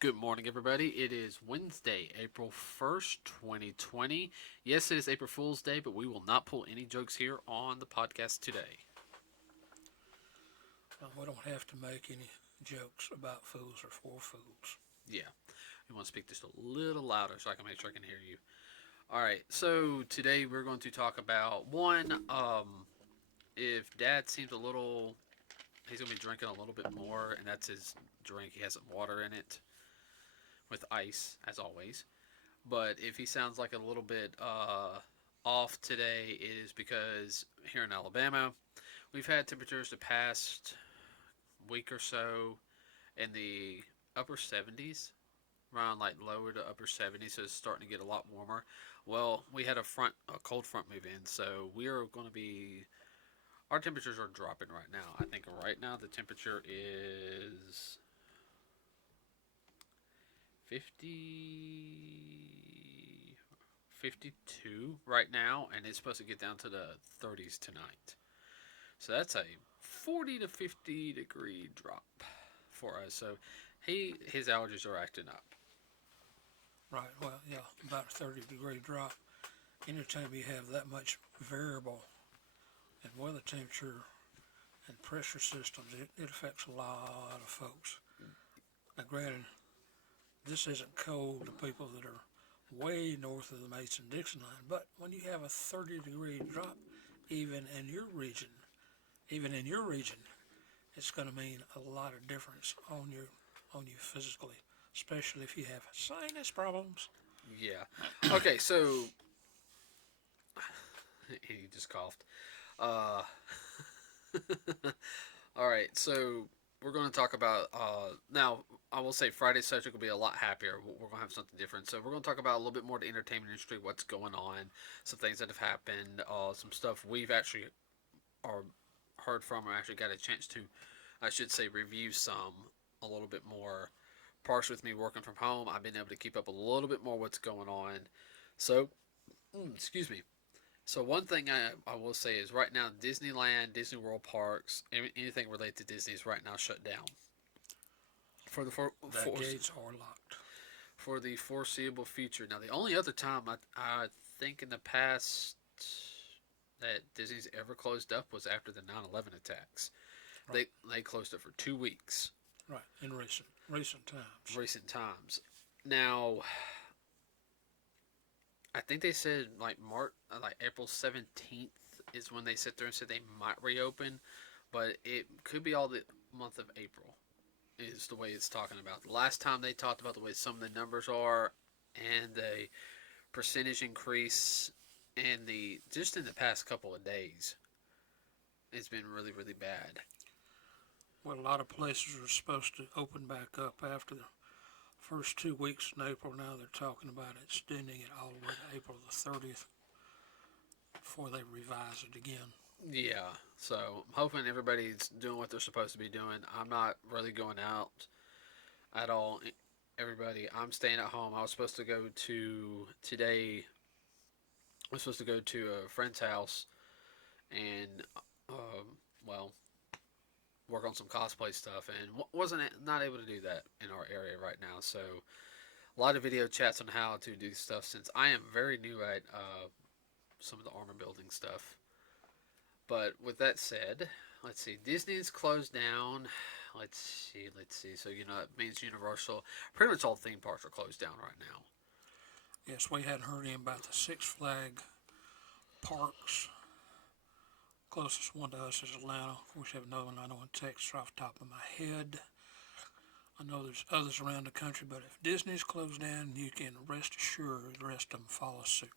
Good morning, everybody. It is Wednesday, April 1st, 2020. Yes, it is April Fool's Day, but we will not pull any jokes here on the podcast today. We don't have to make any jokes about fools or for fools. Yeah, we want to speak just a little louder so I can make sure I can hear you. All right, so today we're going to talk about if dad seems a little, he's going to be drinking a little bit more, and that's his drink. He has some water in it with ice, as always. But if he sounds like a little bit off today, it is because here in Alabama, we've had temperatures the past week or so in the upper 70s, around like lower to upper 70s, so it's starting to get a lot warmer. Well, we had a cold front move in, so we are going to be. Our temperatures are dropping right now. I think right now the temperature is 52 right now, and it's supposed to get down to the 30s tonight. So that's a 40 to 50 degree drop for us. So his allergies are acting up. Right, well, yeah, about a 30-degree drop. Anytime you have that much variable in weather temperature and pressure systems, it affects a lot of folks. Now, granted, this isn't cold to people that are way north of the Mason-Dixon line, but when you have a 30-degree drop, even in your region, it's going to mean a lot of difference on you physically, especially if you have sinus problems. Yeah. Okay, so he just coughed. Uh, all right, so we're going to talk about now. I will say Friday's subject will be a lot happier. We're going to have something different. So we're going to talk about a little bit more the entertainment industry, what's going on, some things that have happened, some stuff we've actually or heard from or actually got a chance to, I should say, review some a little bit more. Partially with me working from home, I've been able to keep up a little bit more what's going on. So, excuse me. So one thing I will say is right now Disneyland, Disney World parks, anything related to Disney is right now shut down The gates are locked. for the foreseeable future. Now the only other time I think in the past that Disney's ever closed up was after the 9/11 attacks. Right. They closed it for 2 weeks. Right, in recent times. Recent times. Now I think they said like April 17th is when they sit there and said they might reopen, but it could be all the month of April is the way it's talking about. The last time they talked about the way some of the numbers are and the percentage increase and the just in the past couple of days, it's been really really bad. Well, a lot of places are supposed to open back up after the first 2 weeks in April. Now they're talking about extending it all the way to April the 30th before they revise it again. Yeah, so I'm hoping everybody's doing what they're supposed to be doing. I'm not really going out at all. Everybody, I'm staying at home. I was supposed to go to today. I was supposed to go to a friend's house and, well, work on some cosplay stuff, and wasn't not able to do that in our area right now. So a lot of video chats on how to do stuff since I am very new at some of the armor building stuff. But with that said, let's see. Disney's closed down. Let's see. So that means Universal. Pretty much all theme parks are closed down right now. Yes, we hadn't heard any about the Six Flag parks. Closest one to us is Atlanta. Of course, I have another one I know in Texas off the top of my head. I know there's others around the country, but if Disney's closed down, you can rest assured the rest of them follow suit.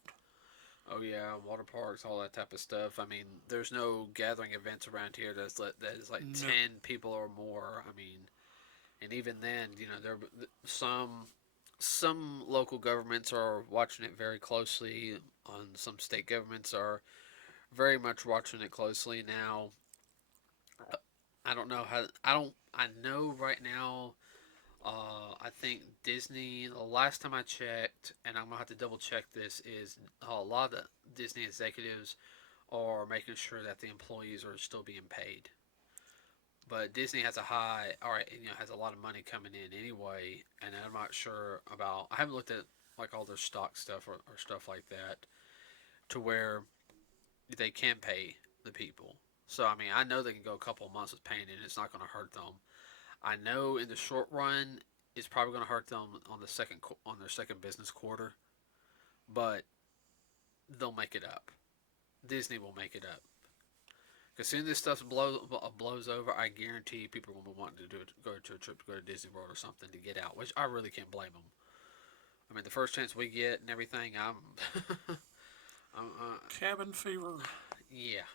Oh yeah, water parks, all that type of stuff. I mean, there's no gathering events around here that is like No. 10 people or more. I mean, and even then, there some local governments are watching it very closely. On some state governments are very much watching it closely now. I don't know how. I know right now. I think Disney. The last time I checked, and I'm gonna have to double check this, is a lot of the Disney executives are making sure that the employees are still being paid. But Disney has a high, all right, has a lot of money coming in anyway, and I'm not sure about. I haven't looked at like all their stock stuff or stuff like that to where they can pay the people. So I mean, I know they can go a couple of months with paying, and it's not going to hurt them. I know in the short run, it's probably going to hurt them on their second business quarter, but they'll make it up. Disney will make it up. As soon as this stuff blows over, I guarantee people are going to be wanting to go to a trip to go to Disney World or something to get out, which I really can't blame them. I mean, the first chance we get and everything, I'm Cabin fever. yeah.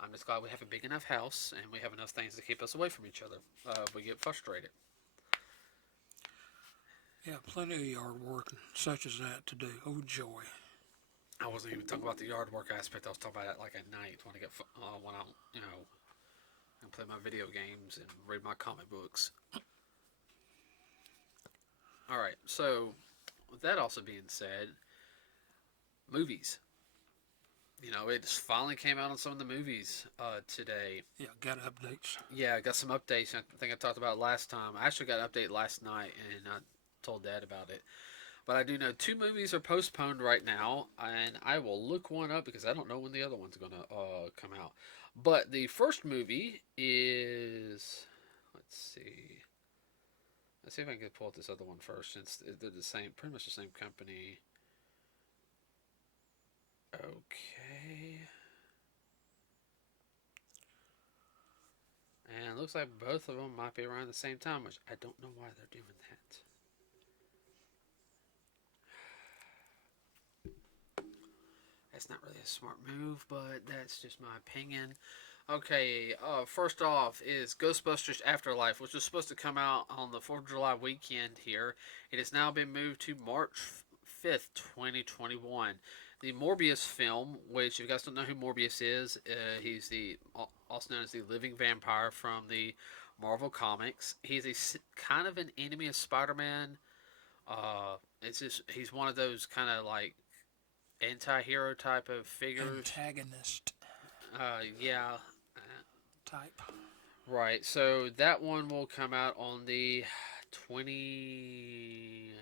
I'm just glad we have a big enough house and we have enough things to keep us away from each other. If we get frustrated. Yeah, plenty of yard work such as that to do. Oh joy. I wasn't even talking about the yard work aspect. I was talking about it like at night when I get when I and play my video games and read my comic books. All right, so with that also being said, movies. It just finally came out on some of the movies today. Yeah, got updates. Yeah, I got some updates. I think I talked about it last time. I actually got an update last night, and I told Dad about it. But I do know 2 movies are postponed right now, and I will look one up because I don't know when the other one's going to come out. But the first movie is... Let's see. Let's see if I can pull up this other one first, since they're the same, pretty much the same company. Okay. And it looks like both of them might be around the same time, which I don't know why they're doing that. That's not really a smart move, but that's just my opinion. Okay, first off is Ghostbusters Afterlife, which was supposed to come out on the 4th of July weekend here. It has now been moved to March 5th, 2021. The Morbius film, which if you guys don't know who Morbius is, he's also known as the living vampire from the Marvel Comics. He's a kind of an enemy of Spider-Man. He's one of those kind of like anti-hero type of figures. Antagonist. Yeah. Type. Right. So that one will come out on the 20.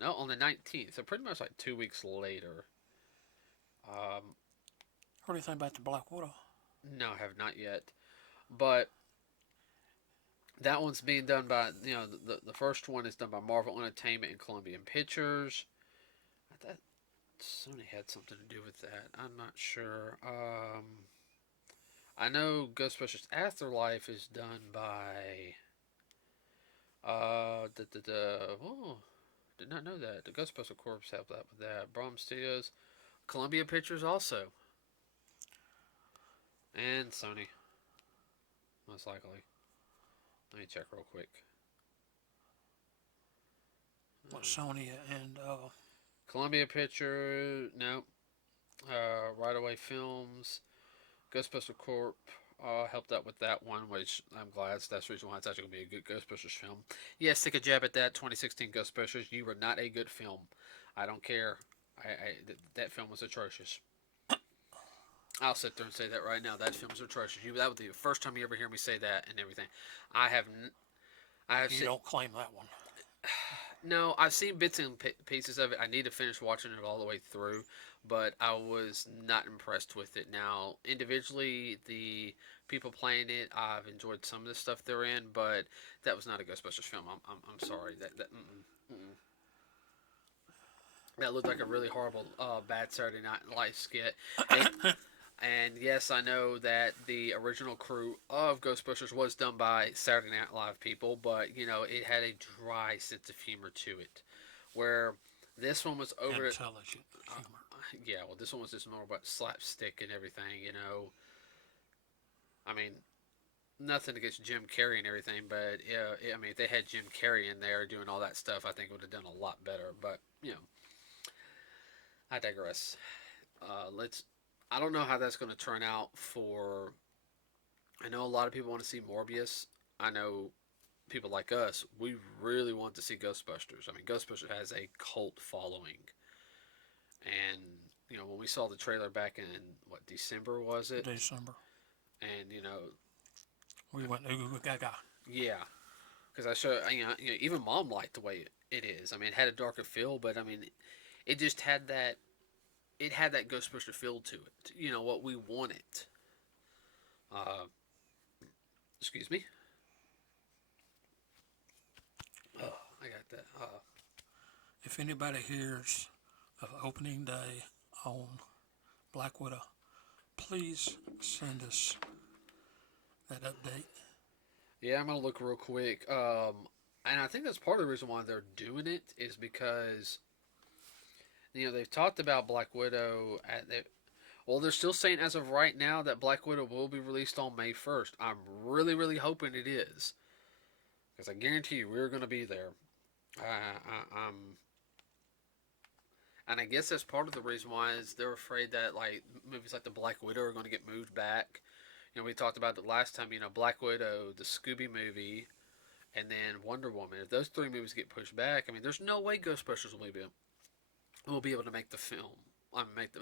No, on the 19th. So pretty much like 2 weeks later. What do you think about the Black Widow? No, I have not yet. But that one's being done by, the first one is done by Marvel Entertainment and Columbia Pictures. I thought Sony had something to do with that. I'm not sure. I know Ghostbusters Afterlife is done by. Oh, did not know that. The Ghostbuster Corps helped out with that. Brom Studios, Columbia Pictures also, and Sony, most likely. Let me check real quick. What, Sony and Columbia Pictures, no. Right Away Films, Ghostbuster Corp helped out with that one, which I'm glad. So that's the reason why it's actually going to be a good Ghostbusters film. Yes, take a jab at that. 2016 Ghostbusters, you were not a good film. I don't care. That film was atrocious. I'll sit there and say that right now. That film was atrocious. That would be the first time you ever hear me say that and everything. I have. You don't claim that one. No, I've seen bits and pieces of it. I need to finish watching it all the way through, but I was not impressed with it. Now, individually, the people playing it, I've enjoyed some of the stuff they're in, but that was not a Ghostbusters film. I'm sorry. That looked like a really horrible, bad Saturday Night Live skit. And yes, I know that the original crew of Ghostbusters was done by Saturday Night Live people, but it had a dry sense of humor to it. Where this one was over intelligent humor. Yeah, well, this one was just more about slapstick and everything. I mean, nothing against Jim Carrey and everything, but I mean, if they had Jim Carrey in there doing all that stuff, I think it would have done a lot better. But I digress. I don't know how that's going to turn out for. I know a lot of people want to see Morbius. I know people like us, we really want to see Ghostbusters. I mean, Ghostbusters has a cult following. And, when we saw the trailer back in, December was it? December. And, We went ooh gaga. Yeah, because I show even Mom liked the way it is. I mean, it had a darker feel, but I mean, it just had that Ghostbuster feel to it. You know what we wanted. Uh, excuse me. Oh, I got that. If anybody hears of opening day on Black Widow, please send us that update. Yeah, I'm gonna look real quick. And I think that's part of the reason why they're doing it is because they've talked about Black Widow well, they're still saying as of right now that Black Widow will be released on May 1st. I'm really, really hoping it is. Because I guarantee you we're going to be there. I'm. And I guess that's part of the reason why is they're afraid that like movies like the Black Widow are going to get moved back. We talked about it last time. Black Widow, the Scooby movie, and then Wonder Woman. If those three movies get pushed back, I mean, there's no way Ghostbusters will be able to make the film. Make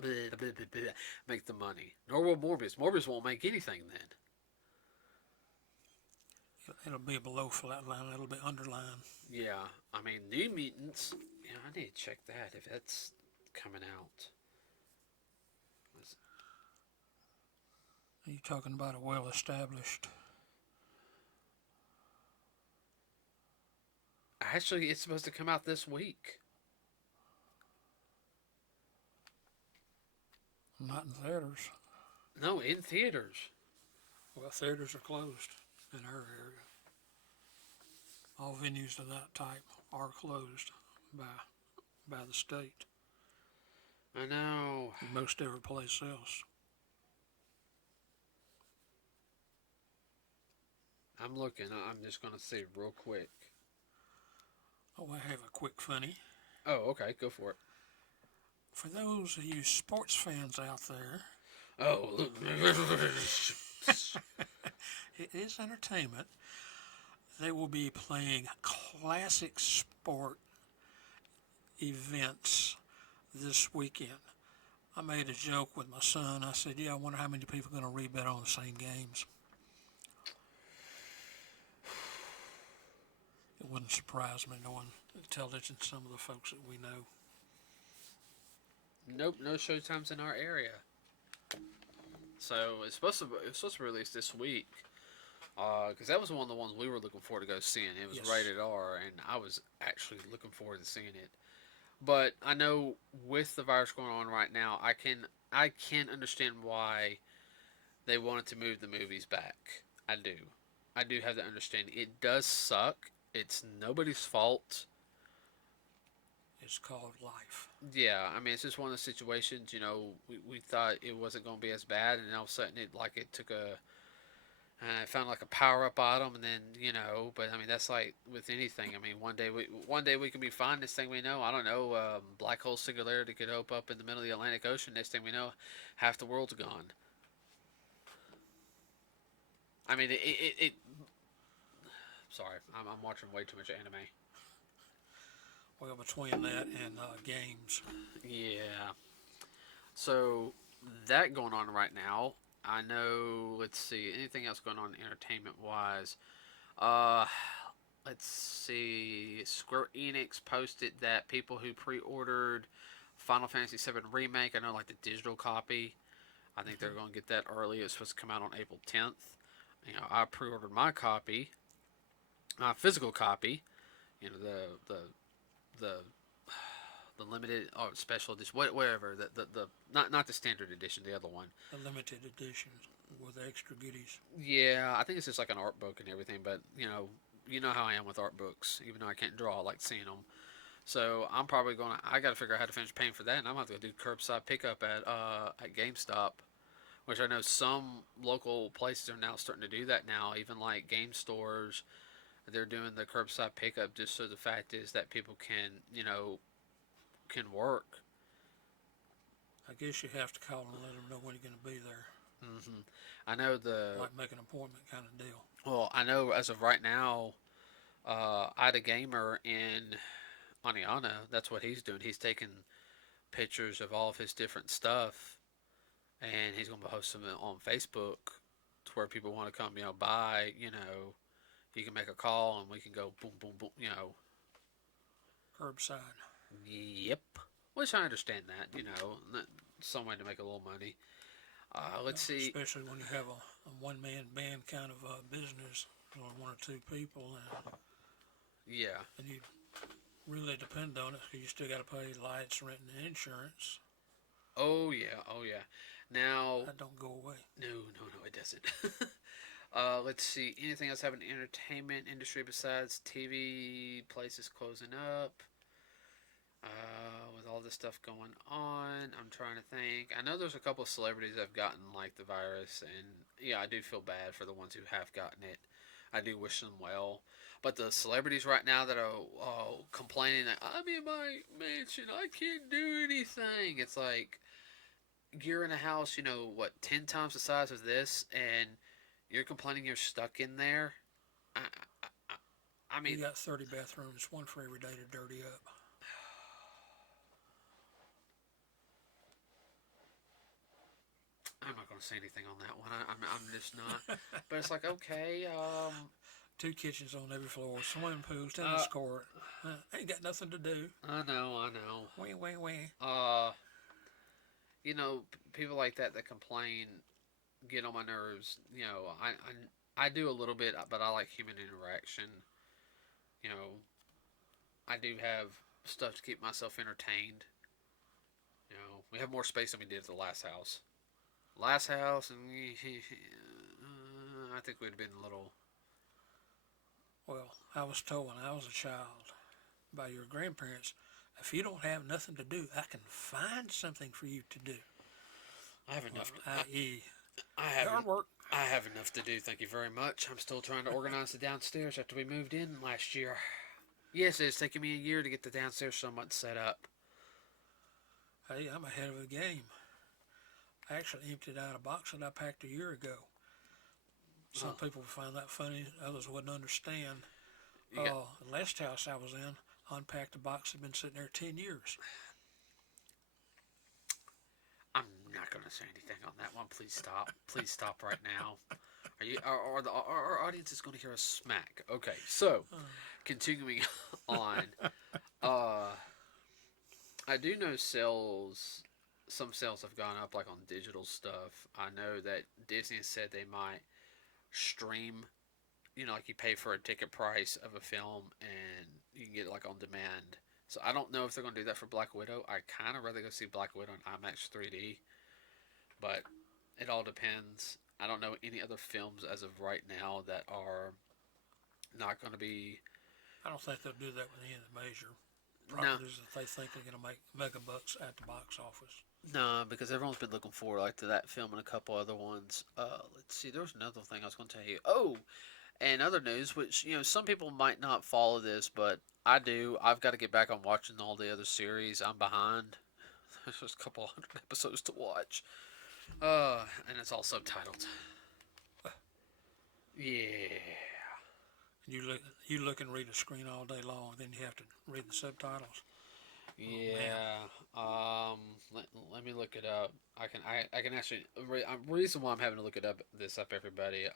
the money. Nor will Morbius. Morbius won't make anything then. It'll be below flatline. It'll be underline. Yeah, I mean, New Mutants. Yeah, I need to check that if that's coming out. Are you talking about a well-established? Actually, it's supposed to come out this week. Not in theaters. No, in theaters. Well, theaters are closed in our area. All venues of that type are closed by the state. I know. Most every place else. I'm looking. I'm just going to see real quick. Oh, I have a quick funny. Oh, okay. Go for it. For those of you sports fans out there, oh, it is entertainment. They will be playing classic sport events this weekend. I made a joke with my son. I said, yeah, I wonder how many people are going to rebet on the same games. It wouldn't surprise me knowing the intelligence of some of the folks that we know. Nope, no showtimes in our area. So it's supposed to be released this week. Because that was one of the ones we were looking forward to go seeing. It was rated R, and I was actually looking forward to seeing it. But I know with the virus going on right now, I can understand why they wanted to move the movies back. I do have that understanding. It does suck. It's nobody's fault. It's called life. Yeah, I mean, it's just one of those situations, we thought it wasn't going to be as bad, and all of a sudden it took I found like a power-up item, and then, but I mean, that's like with anything. I mean, one day we can be fine, next thing we know, I don't know, black hole singularity could open up in the middle of the Atlantic Ocean, next thing we know, half the world's gone. I mean, sorry, I'm watching way too much anime. Well, between that and games. Yeah. So, that going on right now. I know, let's see, anything else going on entertainment-wise? Let's see, Square Enix posted that people who pre-ordered Final Fantasy VII Remake, I know like the digital copy, I think they're going to get that early. It's supposed to come out on April 10th. I pre-ordered my copy, physical copy, the limited or special edition, whatever. The not the standard edition, the other one. The limited edition with extra goodies. Yeah, I think it's just like an art book and everything. But you know how I am with art books. Even though I can't draw, I like seeing them. So I'm probably gonna. I got to figure out how to finish paying for that, and I'm gonna have to go do curbside pickup at GameStop, which I know some local places are now starting to do that now. Even like game stores, they're doing the curbside pickup just so the fact is that people can work. I guess you have to call and let them know when you're going to be there. Mm-hmm. I know like make an appointment kind of deal. Well, I know as of right now, I had a gamer in Aniana. That's what he's doing. He's taking pictures of all of his different stuff, and he's going to post them on Facebook. to where people want to come, buy, you can make a call and we can go boom, boom, boom, Curbside. Yep. Which I understand that, some way to make a little money. Let's see. Especially when you have a one-man band kind of business, or one or two people, Yeah. and you really depend on it because you still got to pay lights, rent, and insurance. Oh yeah. Oh yeah. Now. That don't go away. No, no, no, it doesn't. Let's see. Anything else happening in the entertainment industry besides TV places closing up? With all this stuff going on, I'm trying to think. I know there's a couple of celebrities that have gotten like the virus, and yeah, I do feel bad for the ones who have gotten it. I do wish them well. But the celebrities right now that are complaining that I'm in my mansion, I can't do anything. It's like you're in a house, 10 times the size of this, and you're complaining you're stuck in there. I, I mean, you got 30 bathrooms, one for every day to dirty up. I'm not going to say anything on that one. I'm just not. But it's like, okay. 2 kitchens on every floor, swimming pools, tennis court. Ain't got nothing to do. I know. Wing, wing, wing. People like that complain get on my nerves. I do a little bit, but I like human interaction. You know, I do have stuff to keep myself entertained. We have more space than we did at the last house. Last house, and I think we'd have been a little. Well, I was told when I was a child by your grandparents, if you don't have nothing to do, I can find something for you to do. I have enough. I.e., yard work. I have enough to do. Thank you very much. I'm still trying to organize the downstairs after we moved in last year. Yes, it's taken me a year to get the downstairs somewhat set up. Hey, I'm ahead of the game. I actually emptied out a box that I packed a year ago. Some people would find that funny. Others wouldn't understand. The last house I was in, unpacked a box that had been sitting there 10 years. I'm not going to say anything on that one. Please stop. Please stop right now. Our audience is going to hear us smack. Okay, so continuing on. I do know some sales have gone up like on digital stuff. I know that Disney said they might stream, like you pay for a ticket price of a film and you can get it like on demand. So I don't know if they're going to do that for Black Widow. I kind of rather go see Black Widow in IMAX 3D, but it all depends. I don't know any other films as of right now that are not going to be. I don't think they'll do that with any of the major properties that they think they're going to make mega bucks at the box office. No, because everyone's been looking forward to that film and a couple other ones. Let's see, there was another thing I was going to tell you. Oh, and other news, which, some people might not follow this, but I do. I've got to get back on watching all the other series. I'm behind. There's just a couple hundred episodes to watch. And it's all subtitled. Yeah. You look and read the screen all day long, then you have to read the subtitles. Yeah. Let me look it up. I can actually. Reason why I'm having to look it up. Everybody.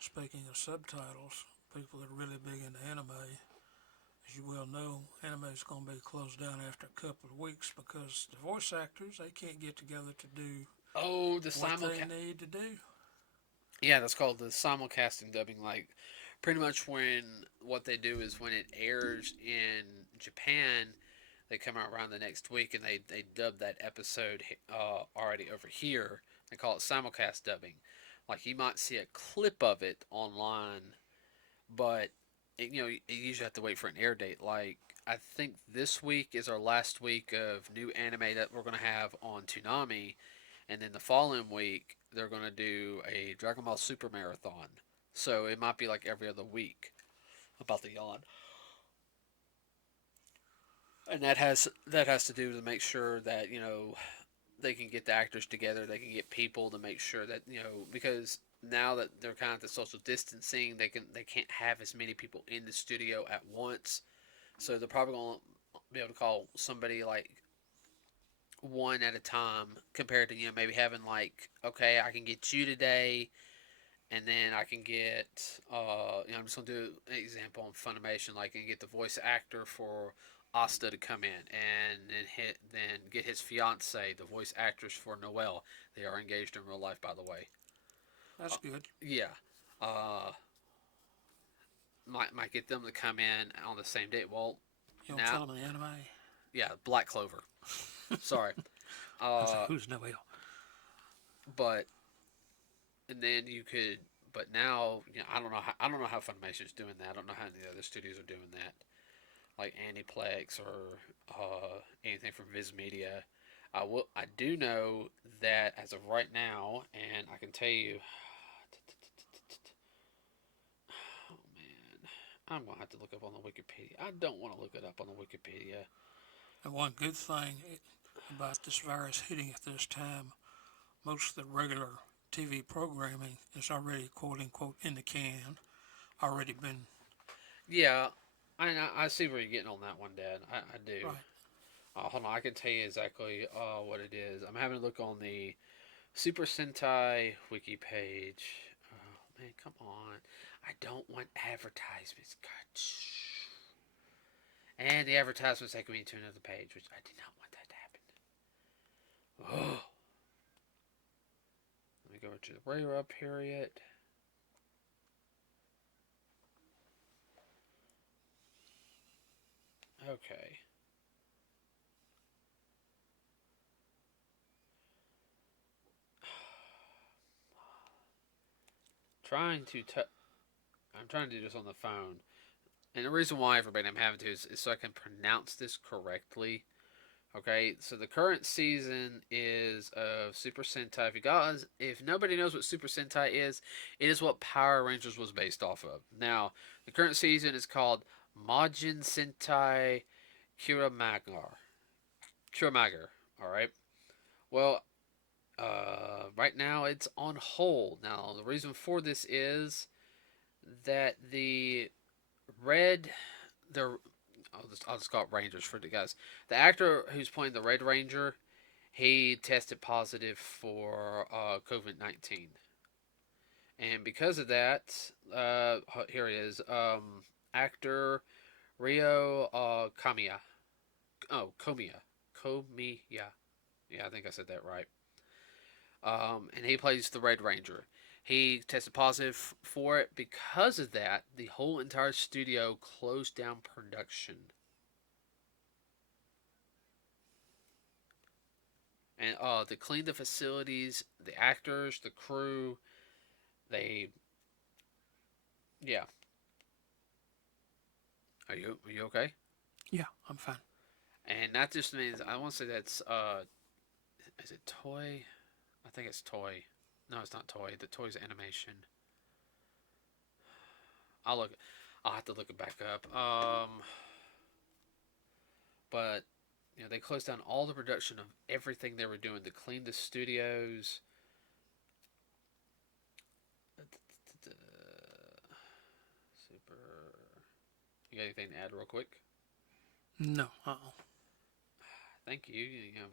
Speaking of subtitles, people that are really big into anime, as you well know, anime is going to be closed down after a couple of weeks because the voice actors, they can't get together to do what they need to do. Yeah, that's called the simulcasting dubbing. Like, pretty much what they do is when it airs in Japan, they come out around the next week and they dub that episode already over here. They call it simulcast dubbing. Like, you might see a clip of it online, but you usually have to wait for an air date. Like, I think this week is our last week of new anime that we're going to have on Toonami, and then the following week they're going to do a Dragon Ball Super Marathon. So it might be like every other week. About the yawn. And that has to do to make sure that, they can get the actors together, they can get people to make sure that, because now that they're kind of the social distancing, they can't have as many people in the studio at once. So they're probably going to be able to call somebody like one at a time compared to maybe having like, okay, I can get you today, and then I can get I'm just gonna do an example on Funimation, like, and get the voice actor for Asta to come in, and then get his fiance, the voice actress for Noelle. They are engaged in real life, by the way. That's good. Yeah. Uh, might get them to come in on the same day. Well, You don't now, tell them the anime. yeah, Black Clover. Sorry. I was like, Uh, who's Noel? but and then you could, but now, I don't know how Funimation's doing that. I don't know how any other studios are doing that, like Aniplex or anything from Viz Media. I do know that as of right now, and I can tell you, oh man, I'm gonna have to look up on the Wikipedia. I don't want to look it up on the Wikipedia. And one good thing about this virus hitting at this time, most of the regular TV programming is already quote unquote in the can, already been Yeah, I see where you're getting on that one, Dad. I do. right. Hold on, I can tell you exactly what it is. I'm having a look on the Super Sentai wiki page. Oh man, come on! I don't want advertisements. God. Shh. And the advertisement's taking me to another page, which I did not want that to happen. Oh. Let me go to the Rare period. Okay. Trying to I'm trying to do this on the phone. And the reason why, everybody, I'm having to is so I can pronounce this correctly. Okay, so the current season is of Super Sentai. If nobody knows what Super Sentai is, it is what Power Rangers was based off of. Now, the current season is called Majin Sentai Kiramagar. Kiramagar. All right. Well, right now it's on hold. Now, the reason for this is that the red, the I'll just call it Rangers for the guys. The actor who's playing the Red Ranger, he tested positive for COVID-19, and because of that, here he is, actor Rio Kamiya. Oh, Komiya. Yeah, I think I said that right. And he plays the Red Ranger. He tested positive for it. Because of that, the whole entire studio closed down production. And they cleaned the facilities, the actors, the crew. They, yeah. Are you okay? Yeah, I'm fine. And that just means, I want to say that's is it Toy? I think it's Toy. No, it's not Toy. The Toy's animation. I'll look. I'll have to look it back up. But they closed down all the production of everything they were doing to clean the studios. Super. You got anything to add, real quick? No, Thank you.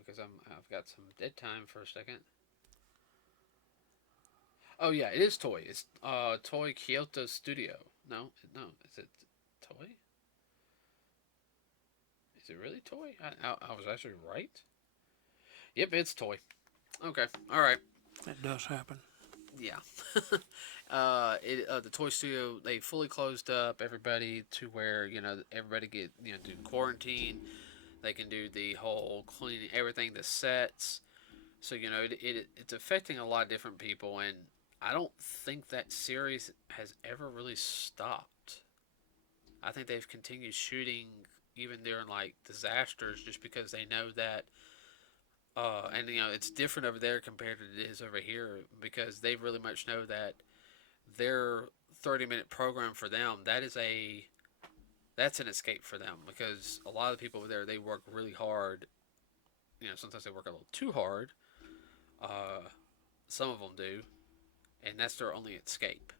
Because I've got some dead time for a second. Oh yeah, it is Toy. It's Toy Kyoto Studio. No, is it Toy? Is it really Toy? I was actually right. Yep, it's Toy. Okay, all right. that does happen. Yeah. The Toy Studio, they fully closed up everybody to where everybody get do quarantine. They can do the whole cleaning, everything, the sets. So it's affecting a lot of different people, and I don't think that series has ever really stopped. I think they've continued shooting even during like disasters, just because they know that. And it's different over there compared to it is over here, because they really much know that their 30-minute program for them, that's an escape for them, because a lot of the people over there, they work really hard. Sometimes they work a little too hard. Some of them do, and that's their only escape.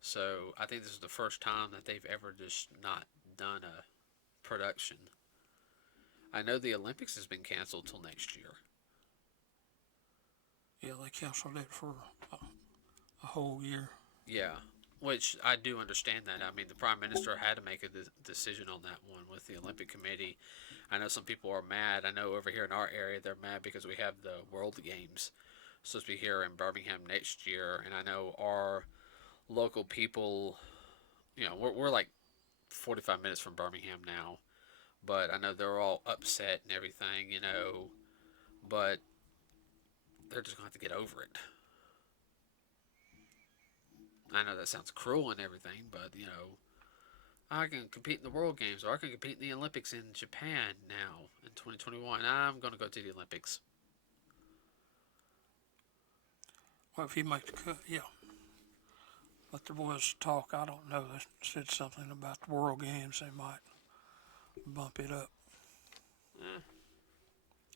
So I think this is the first time that they've ever just not done a production. I know the Olympics has been canceled till next year. Yeah, they canceled it for a whole year. Yeah, which I do understand that. I mean, the Prime Minister had to make a decision on that one with the Olympic Committee. I know some people are mad. I know over here in our area they're mad because we have the World Games supposed to be here in Birmingham next year, and I know our local people, we're like 45 minutes from Birmingham now, but I know they're all upset and everything, but they're just going to have to get over it. I know that sounds cruel and everything, but, I can compete in the World Games or I can compete in the Olympics in Japan now in 2021. I'm going to go to the Olympics. Well, if you make the cut, yeah. But there was talk, I don't know, they said something about the World Games, they might bump it up. Eh.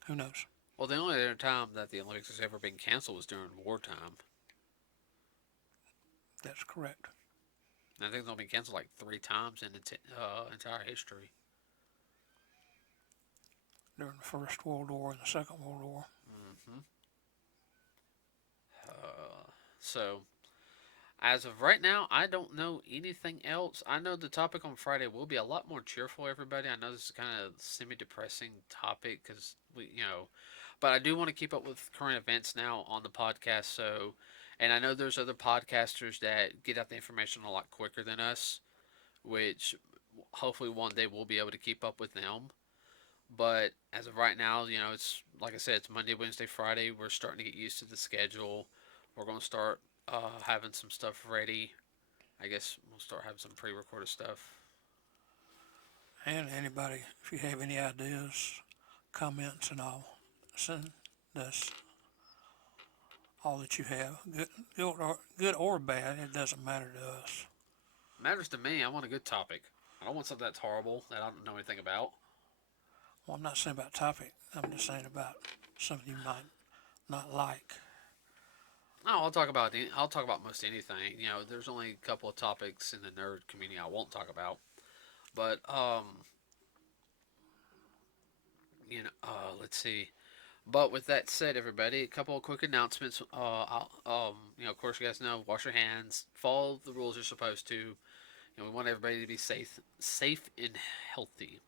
Who knows? Well, the only other time that the Olympics has ever been canceled was during wartime. That's correct. And I think it's only been canceled like 3 times in its entire history. During the First World War and the Second World War. Mm-hmm. So, as of right now, I don't know anything else. I know the topic on Friday will be a lot more cheerful, everybody. I know this is kind of semi-depressing topic because but I do want to keep up with current events now on the podcast. So, and I know there's other podcasters that get out the information a lot quicker than us, which hopefully one day we'll be able to keep up with them. But as of right now, it's like I said, it's Monday, Wednesday, Friday. We're starting to get used to the schedule. We're going to start having some stuff ready. I guess we'll start having some pre-recorded stuff. And anybody, if you have any ideas, comments and all, send us all that you have. Good or bad, it doesn't matter to us. Matters to me. I want a good topic. I don't want something that's horrible that I don't know anything about. Well, I'm not saying about topic. I'm just saying about something you might not like. No, I'll talk about most anything. There's only a couple of topics in the nerd community I won't talk about. But let's see. But with that said, everybody, a couple of quick announcements. Of course, you guys know, wash your hands, follow the rules you're supposed to. We want everybody to be safe and healthy.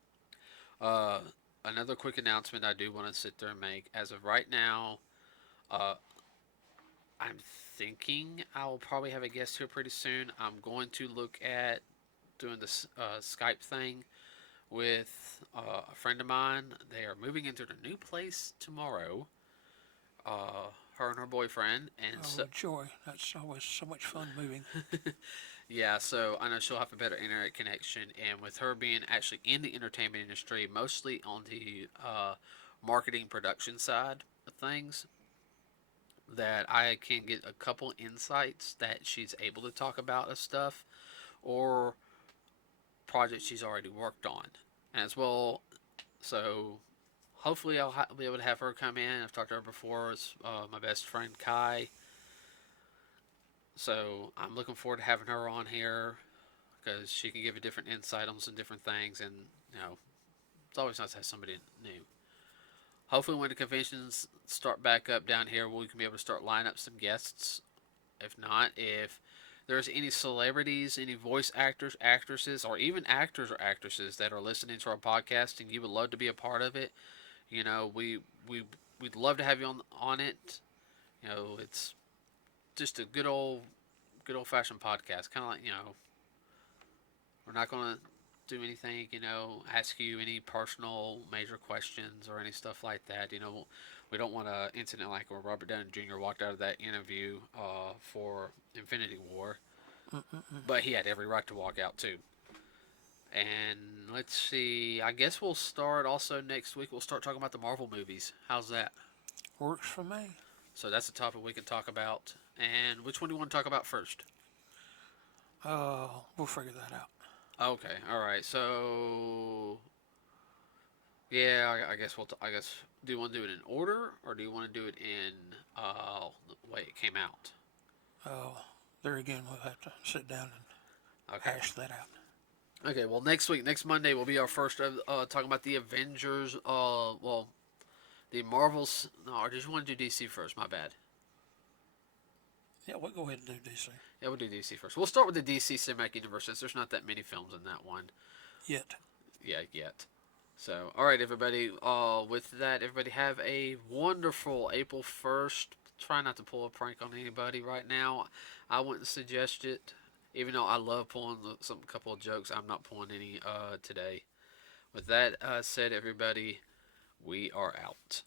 Another quick announcement I do want to sit there and make. As of right now, I'm thinking I'll probably have a guest here pretty soon. I'm going to look at doing this Skype thing with a friend of mine. They are moving into their new place tomorrow. Her and her boyfriend. And joy. That's always so much fun moving. Yeah, so I know she'll have a better internet connection. And with her being actually in the entertainment industry, mostly on the marketing production side of things, that I can get a couple insights that she's able to talk about of stuff or projects she's already worked on. And as well, so hopefully I'll be able to have her come in. I've talked to her before. It's my best friend Kai. So I'm looking forward to having her on here because she can give a different insight on some different things. And, it's always nice to have somebody new. Hopefully when the conventions start back up down here, we can be able to start lining up some guests. If not, if there's any celebrities, any voice actors, actresses, or even actors or actresses that are listening to our podcast and you would love to be a part of it, we'd love to have you on it. It's just a good old fashioned podcast. Kind of like, we're not going to do anything, ask you any personal major questions or any stuff like that. We don't want an incident like where Robert Downey Jr. walked out of that interview for Infinity War. But he had every right to walk out too. And let's see, I guess we'll start also next week. We'll start talking about the Marvel movies. How's that? Works for me. So that's a topic we can talk about. And which one do you want to talk about first? We'll figure that out. Okay, all right. So, yeah, I guess do you want to do it in order, or do you want to do it in the way it came out? There again, we'll have to sit down and hash that out. Okay, well, next week, next Monday, will be our first talking about the Avengers. Well, the Marvels. No, or did you want to do DC first? My bad. Yeah, we'll go ahead and do DC. Yeah, we'll do DC first. We'll start with the DC Cinematic Universe since there's not that many films in that one. Yet. Yeah, yet. So, all right, everybody. With that, everybody have a wonderful April 1st. Try not to pull a prank on anybody right now. I wouldn't suggest it. Even though I love pulling some couple of jokes, I'm not pulling any today. With that said, everybody, we are out.